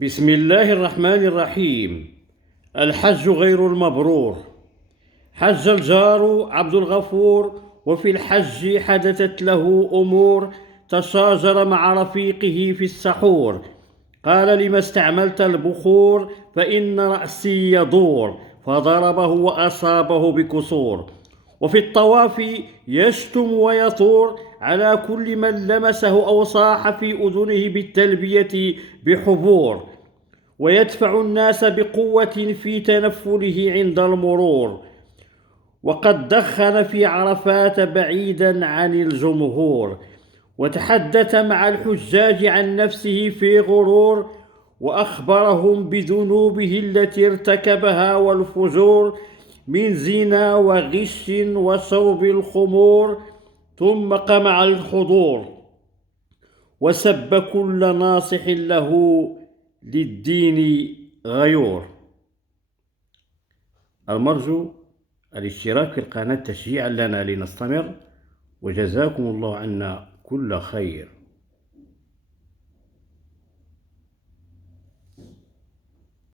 بسم الله الرحمن الرحيم. الحج غير المبرور. حج الجار عبد الغفور، وفي الحج حدثت له أمور. تشاجر مع رفيقه في السحور، قال: لم استعملت البخور؟ فإن رأسي يدور. فضربه وأصابه بكسور. وفي الطواف يشتم ويثور على كل من لمسه أو صاح في أذنه بالتلبية بحبور، ويدفع الناس بقوة في تنفله عند المرور. وقد دخن في عرفات بعيدا عن الجمهور، وتحدث مع الحجاج عن نفسه في غرور، وأخبرهم بذنوبه التي ارتكبها والفجور من زنا وغش وشرب الخمور. ثم قمع الحضور وسب كل ناصح له للدين غيور. المرجو الاشتراك في القناة تشجيعا لنا لنستمر، وجزاكم الله عنا كل خير.